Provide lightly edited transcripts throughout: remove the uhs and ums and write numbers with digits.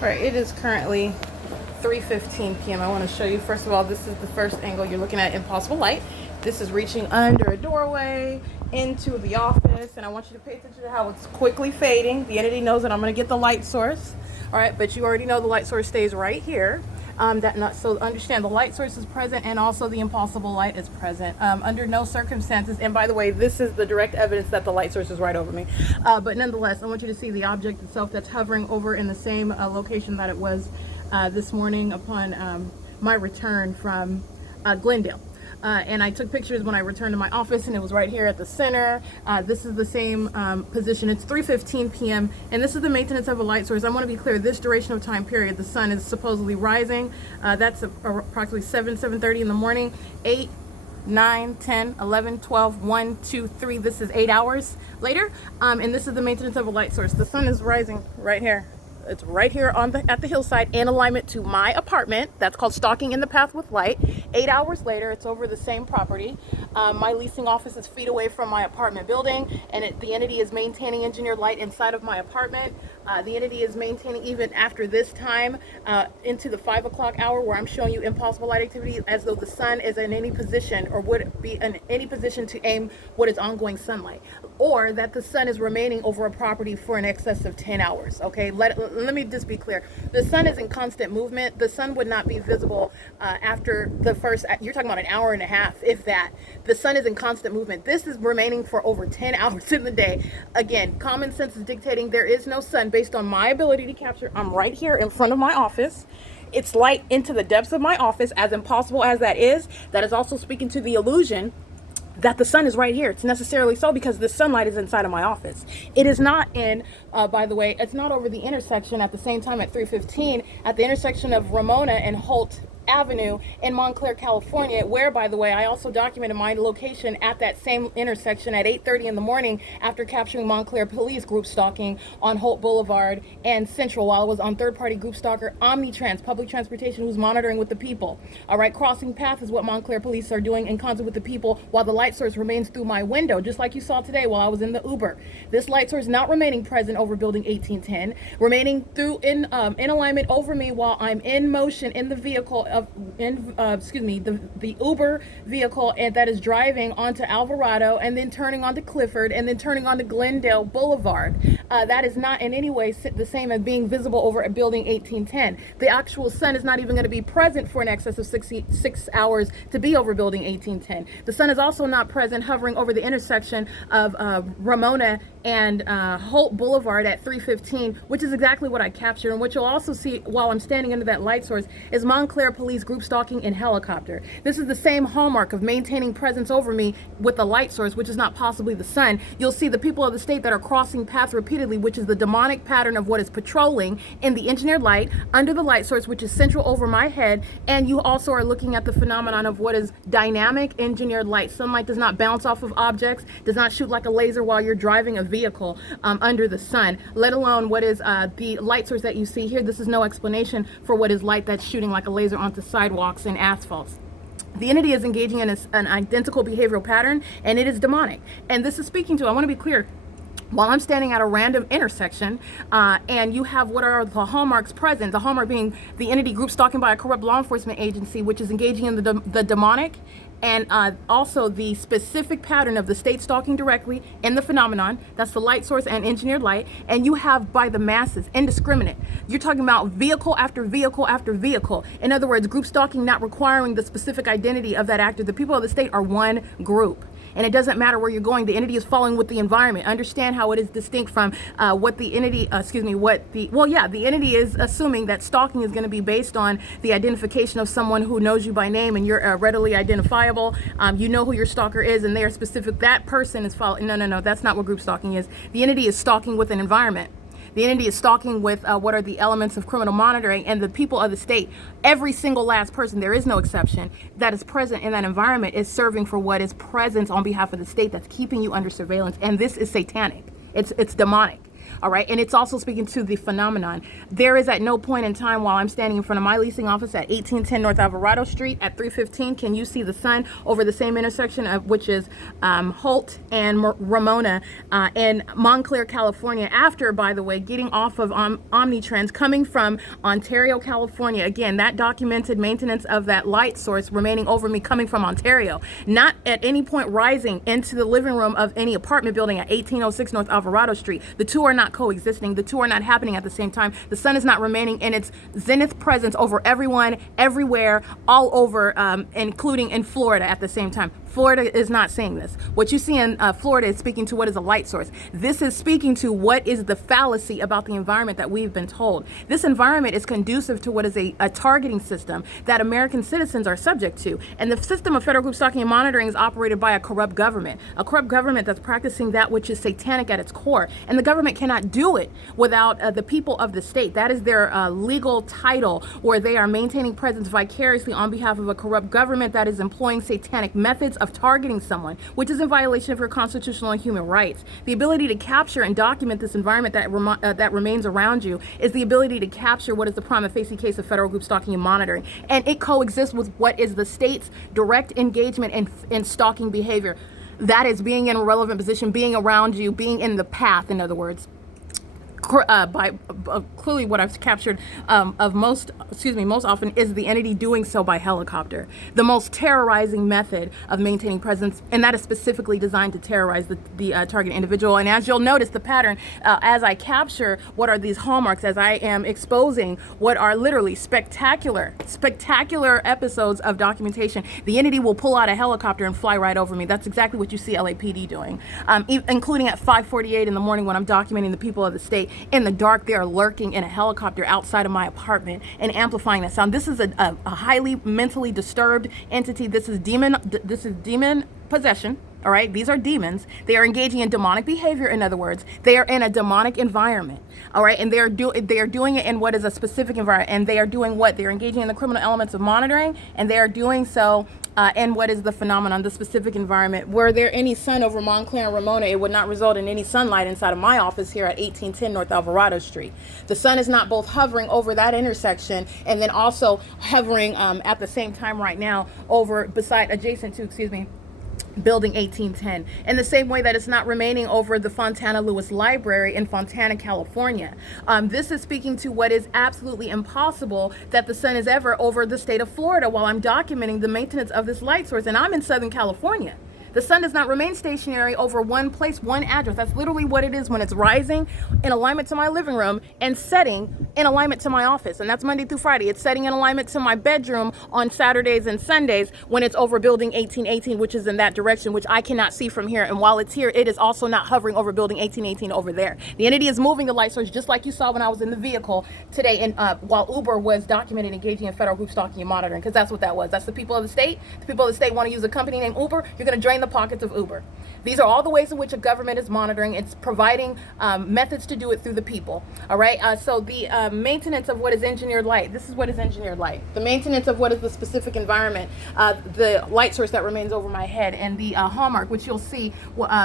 Right, it is currently 3:15 p.m. I want to show you, first of all, this is the first angle you're looking at in possible light. This is reaching under a doorway into the office, and I want you to pay attention to how it's quickly fading. The entity knows that I'm going to get the light source, all right, but you already know the light source stays right here. So understand the light source is present, and also the impossible light is present under no circumstances. And by the way, this is the direct evidence that the light source is right over me. But nonetheless, I want you to see the object itself that's hovering over in the same location that it was this morning upon my return from Glendale. And I took pictures when I returned to my office, and it was right here at the center. This is the same position. It's 3:15 p.m. and this is the maintenance of a light source. I want to be clear, this duration of time period, the sun is supposedly rising. That's approximately 7:30 in the morning, 8, 9, 10, 11, 12, 1, 2, 3. This is 8 hours later. And this is the maintenance of a light source. The sun is rising right here. It's right here at the hillside in alignment to my apartment. That's called stalking in the path with light. 8 hours later, it's over the same property. My leasing office is feet away from my apartment building, and the entity is maintaining engineered light inside of my apartment. The entity is maintaining even after this time into the 5 o'clock hour, where I'm showing you impossible light activity, as though the sun is in any position, or would be in any position to aim what is ongoing sunlight, or that the sun is remaining over a property for an excess of 10 hours. Okay, let me just be clear. The sun is in constant movement. The sun would not be visible after the first, you're talking about an hour and a half, if that. The sun is in constant movement. This is remaining for over 10 hours in the day. Again, common sense is dictating there is no sun based on my ability to capture. I'm right here in front of my office. It's light into the depths of my office, as impossible as that is also speaking to the illusion that the sun is right here. It's necessarily so because the sunlight is inside of my office. It is not by the way, it's not over the intersection at the same time at 3:15 at the intersection of Ramona and Holt Avenue in Montclair, California, where, by the way, I also documented my location at that same intersection at 8:30 in the morning after capturing Montclair police group stalking on Holt Boulevard and Central while I was on third-party group stalker Omnitrans, public transportation, who's monitoring with the people. All right, crossing path is what Montclair police are doing in concert with the people while the light source remains through my window, just like you saw today while I was in the Uber. This light source not remaining present over building 1810, remaining through in alignment over me while I'm in motion in the vehicle the Uber vehicle, and that is driving onto Alvarado and then turning onto Clifford and then turning onto Glendale Boulevard. That is not in any way the same as being visible over a building 1810. The actual sun is not even going to be present for an excess of 6 hours to be over building 1810. The sun is also not present hovering over the intersection of Ramona and Holt Boulevard at 3:15, which is exactly what I captured. And what you'll also see while I'm standing under that light source is Montclair police group stalking in helicopter. This is the same hallmark of maintaining presence over me with the light source, which is not possibly the sun. You'll see the people of the state that are crossing paths repeatedly, which is the demonic pattern of what is patrolling in the engineered light under the light source, which is central over my head. And you also are looking at the phenomenon of what is dynamic engineered light. Sunlight does not bounce off of objects, does not shoot like a laser while you're driving a vehicle under the sun, let alone what is the light source that you see here. This is no explanation for what is light that's shooting like a laser onto sidewalks and asphalts. The entity is engaging in an identical behavioral pattern, and it is demonic. And this is speaking to, I want to be clear, while I'm standing at a random intersection and you have what are the hallmarks present, the hallmark being the entity group stalking by a corrupt law enforcement agency, which is engaging in the demonic, and also the specific pattern of the state stalking directly in the phenomenon. That's the light source and engineered light. And you have by the masses, indiscriminate. You're talking about vehicle after vehicle after vehicle. In other words, group stalking not requiring the specific identity of that actor. The people of the state are one group. And it doesn't matter where you're going. The entity is following with the environment. Understand how it is distinct from what the entity, the entity is assuming that stalking is going to be based on the identification of someone who knows you by name and you're readily identifiable. You know who your stalker is and they are specific. That person is following. No, that's not what group stalking is. The entity is stalking with an environment. The entity is stalking with what are the elements of criminal monitoring, and the people of the state, every single last person, there is no exception, that is present in that environment is serving for what is present on behalf of the state that's keeping you under surveillance. And this is satanic. It's demonic. All right. And it's also speaking to the phenomenon. There is at no point in time while I'm standing in front of my leasing office at 1810 North Alvarado Street at 315, can you see the sun over the same intersection of which is Holt and Ramona in Montclair, California, after, by the way, getting off of Omnitrans coming from Ontario, California. Again, that documented maintenance of that light source remaining over me coming from Ontario, not at any point rising into the living room of any apartment building at 1806 North Alvarado Street. The two are not coexisting. The two are not happening at the same time. The sun is not remaining in its zenith presence over everyone, everywhere, all over, including in Florida at the same time. Florida is not seeing this. What you see in Florida is speaking to what is a light source. This is speaking to what is the fallacy about the environment that we've been told. This environment is conducive to what is a targeting system that American citizens are subject to. And the system of federal group stalking and monitoring is operated by a corrupt government that's practicing that which is satanic at its core. And the government cannot do it without the people of the state. That is their legal title, where they are maintaining presence vicariously on behalf of a corrupt government that is employing satanic methods of targeting someone, which is in violation of your constitutional and human rights. The ability to capture and document this environment that remains around you is the ability to capture what is the prima facie case of federal group stalking and monitoring. And it coexists with what is the state's direct engagement in stalking behavior. That is being in a relevant position, being around you, being in the path, in other words. Clearly what I've captured of most often is the entity doing so by helicopter. The most terrorizing method of maintaining presence, and that is specifically designed to terrorize the target individual. And as you'll notice the pattern, as I capture what are these hallmarks, as I am exposing what are literally spectacular episodes of documentation, the entity will pull out a helicopter and fly right over me. That's exactly what you see LAPD doing, including at 5:48 in the morning when I'm documenting the people of the state. In the dark, they are lurking in a helicopter outside of my apartment and amplifying that sound. This is a highly mentally disturbed entity. This is demon possession. All right, these are demons. They are engaging in demonic behavior. In other words, they are in a demonic environment. All right, and they are doing it in what is a specific environment. And they are doing what? They are engaging in the criminal elements of monitoring, and they are doing so in what is the phenomenon, the specific environment. Were there any sun over Montclair and Ramona, it would not result in any sunlight inside of my office here at 1810 North Alvarado Street. The sun is not both hovering over that intersection and then also hovering at the same time right now adjacent to Building 1810, in the same way that it's not remaining over the Fontana Lewis Library in Fontana, California. This is speaking to what is absolutely impossible, that the sun is ever over the state of Florida while I'm documenting the maintenance of this light source, and I'm in Southern California. The sun does not remain stationary over one place, one address. That's literally what it is when it's rising in alignment to my living room and setting in alignment to my office. And that's Monday through Friday. It's setting in alignment to my bedroom on Saturdays and Sundays when it's over Building 1818, which is in that direction, which I cannot see from here. And while it's here, it is also not hovering over Building 1818 over there. The entity is moving the light source just like you saw when I was in the vehicle today, and while Uber was documented engaging in federal group stalking and monitoring, because that's what that was. That's the people of the state. The people of the state want to use a company named Uber. You're going to drain the pockets of Uber. These are all the ways in which a government is monitoring. It's providing methods to do it through the people. All right. So the maintenance of what is engineered light. This is what is engineered light. The maintenance of what is the specific environment, the light source that remains over my head, and the hallmark, which you'll see,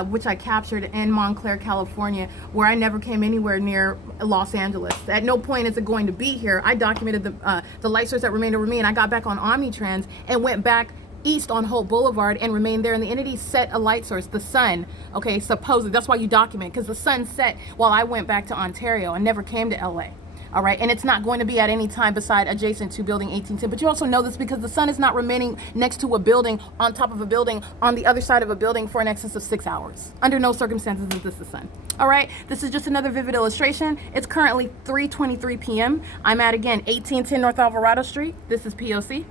which I captured in Montclair, California, where I never came anywhere near Los Angeles. At no point is it going to be here. I documented the light source that remained over me, and I got back on Omnitrans and went back east on Holt Boulevard and remained there, and the entity set a light source, the sun. Okay, supposedly that's why you document, because the sun set while I went back to Ontario and never came to LA. All right, and it's not going to be at any time beside adjacent to Building 1810. But you also know this because the sun is not remaining next to a building, on top of a building, on the other side of a building for in excess of 6 hours. Under no circumstances is this the sun. All right, this is just another vivid illustration. It's currently 3:23 p.m. I'm at, again, 1810 North Alvarado Street. This is P.O.C.